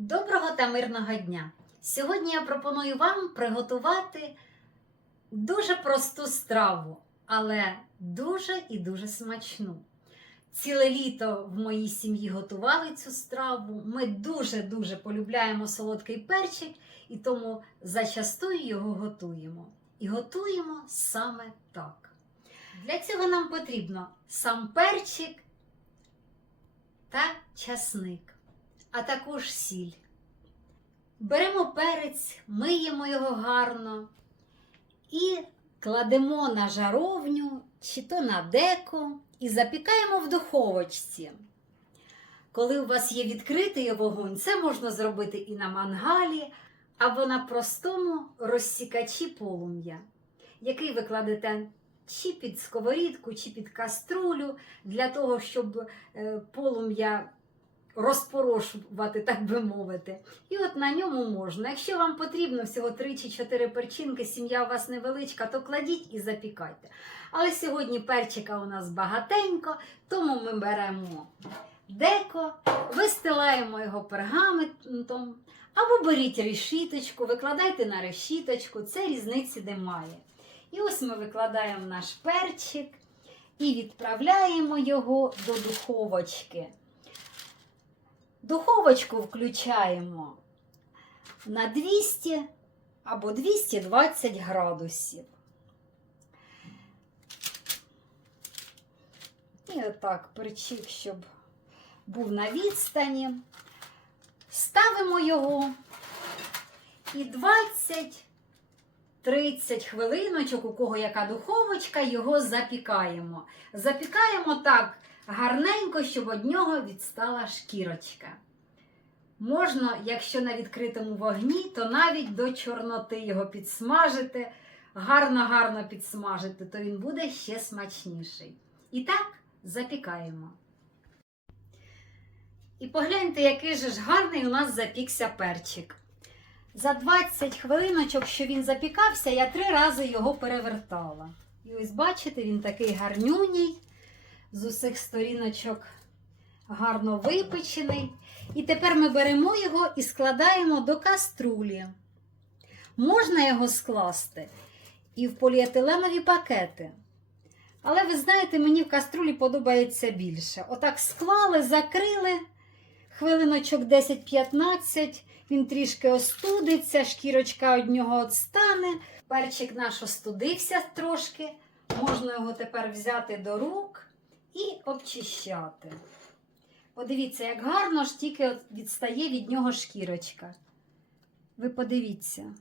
Доброго та мирного дня! Сьогодні я пропоную вам приготувати дуже просту страву, але дуже і дуже смачну. Ціле літо в моїй сім'ї готували цю страву. Ми дуже-дуже полюбляємо солодкий перчик і тому зачастую його готуємо. І готуємо саме так. Для цього нам потрібно сам перчик та часник а також сіль. Беремо перець, миємо його гарно і кладемо на жаровню чи то на деко і запікаємо в духовочці. Коли у вас є відкритий вогонь, це можна зробити і на мангалі, або на простому розсікачі полум'я, який ви кладете чи під сковорідку, чи під каструлю, для того, щоб е, полум'я розпорошувати, так би мовити. І от на ньому можна. Якщо вам потрібно всього 3 чи 4 перчинки, сім'я у вас невеличка, то кладіть і запікайте. Але сьогодні перчика у нас багатенько, тому ми беремо деко, вистилаємо його пергаментом, або беріть решіточку, викладайте на решіточку, це різниці немає. І ось ми викладаємо наш перчик і відправляємо його до духовочки. Духовочку включаємо на 200 або 220 градусів. І отак перчик, щоб був на відстані. Ставимо його і 20-30 хвилиночок, у кого яка духовочка, його запікаємо. Запікаємо так гарненько, щоб від нього відстала шкірочка. Можна, якщо на відкритому вогні, то навіть до чорноти його підсмажити, гарно-гарно підсмажити, то він буде ще смачніший. І так запікаємо. І погляньте, який же ж гарний у нас запікся перчик. За 20 хвилиночок, що він запікався, я три рази його перевертала. І ось бачите, він такий гарнюній з усіх сторіночок гарно випечений. І тепер ми беремо його і складаємо до каструлі. Можна його скласти і в поліетиленові пакети. Але ви знаєте, мені в каструлі подобається більше. Отак склали, закрили хвилиночок 10-15, він трішки остудиться, шкірочка від нього відстане. Перчик наш остудився трошки. Можна його тепер взяти до рук і обчищати. Подивіться, як гарно ж тільки відстає від нього шкірочка. Ви подивіться.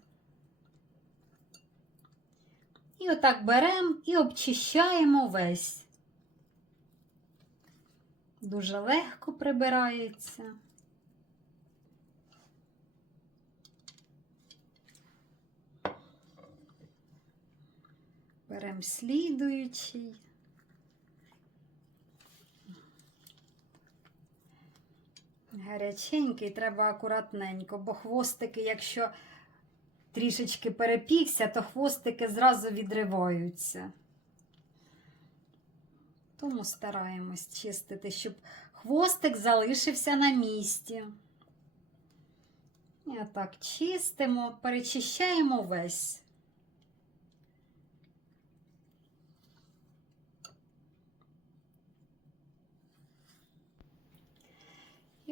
І отак беремо і обчищаємо весь. Дуже легко прибирається. Беремо слідуючий. Гаряченький, треба акуратненько, бо хвостики, якщо трішечки перепікся, то хвостики зразу відриваються. Тому стараємось чистити, щоб хвостик залишився на місці. І отак чистимо, перечищаємо весь.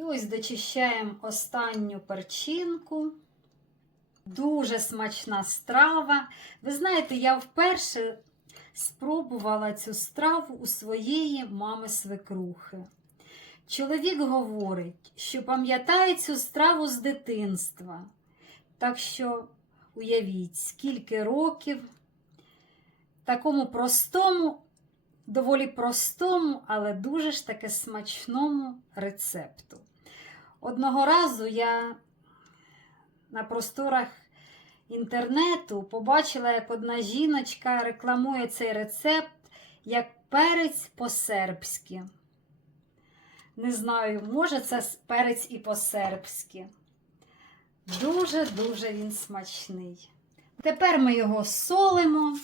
Ось дочищаємо останню перчинку. Дуже смачна страва. Ви знаєте, я вперше спробувала цю страву у своєї мами свекрухи. Чоловік говорить, що пам'ятає цю страву з дитинства. Так що уявіть, скільки років такому простому, доволі простому, але дуже ж таки смачному рецепту. Одного разу я на просторах інтернету побачила, як одна жіночка рекламує цей рецепт як перець по-сербськи. Не знаю, може це перець і по-сербськи. Дуже-дуже він смачний. Тепер ми його солимо.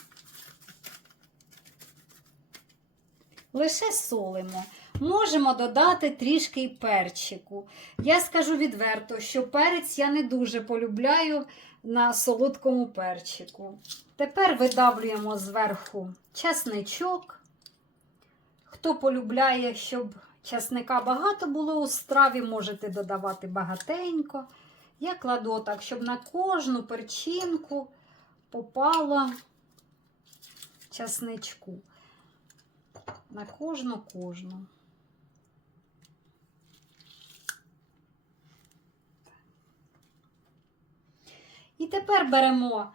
Лише солимо. Можемо додати трішки перчику. Я скажу відверто, що перець я не дуже полюбляю на солодкому перчику. Тепер видавлюємо зверху часничок. Хто полюбляє, щоб часника багато було у страві, можете додавати багатенько. Я кладу так, щоб на кожну перчинку попало часничку. На кожну кожну. Тепер беремо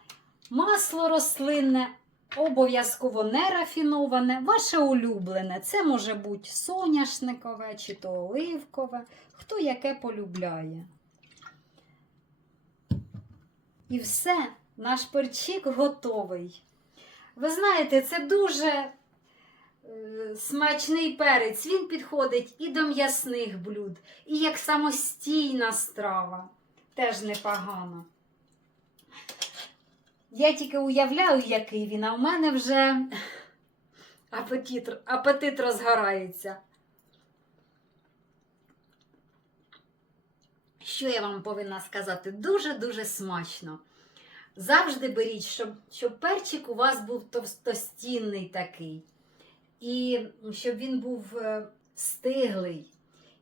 масло рослинне, обов'язково не рафіноване, ваше улюблене. Це може бути соняшникове чи то оливкове, хто яке полюбляє. І все, наш перчик готовий. Ви знаєте, це дуже е, смачний перець. Він підходить і до м'ясних блюд, і як самостійна страва. Теж непогано. Я тільки уявляю, який він, а в мене вже апетит, апетит розгорається. Що я вам повинна сказати? Дуже-дуже смачно. Завжди беріть, щоб, щоб перчик у вас був товстостінний такий. І щоб він був е, стиглий.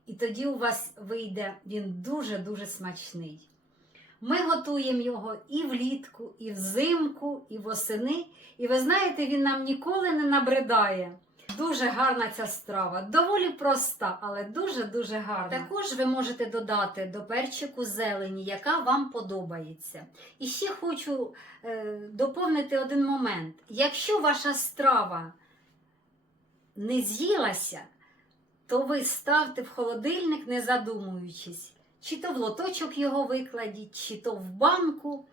І тоді у вас вийде він дуже-дуже смачний. Ми готуємо його і влітку, і взимку, і восени. І ви знаєте, він нам ніколи не набридає. Дуже гарна ця страва, доволі проста, але дуже-дуже гарна. Також ви можете додати до перчику зелені, яка вам подобається. І ще хочу е, доповнити один момент. Якщо ваша страва не з'їлася, то ви ставте в холодильник, не задумуючись. Чи то в лоточок його викладіть, чи то в банку.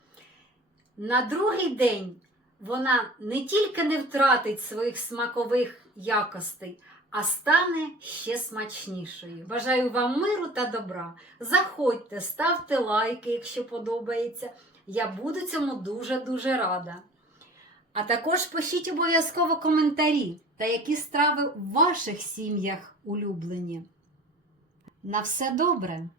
На другий день вона не тільки не втратить своїх смакових якостей, а стане ще смачнішою. Бажаю вам миру та добра. Заходьте, ставте лайки, якщо подобається. Я буду цьому дуже-дуже рада. А також пишіть обов'язково коментарі та які страви в ваших сім'ях улюблені. На все добре!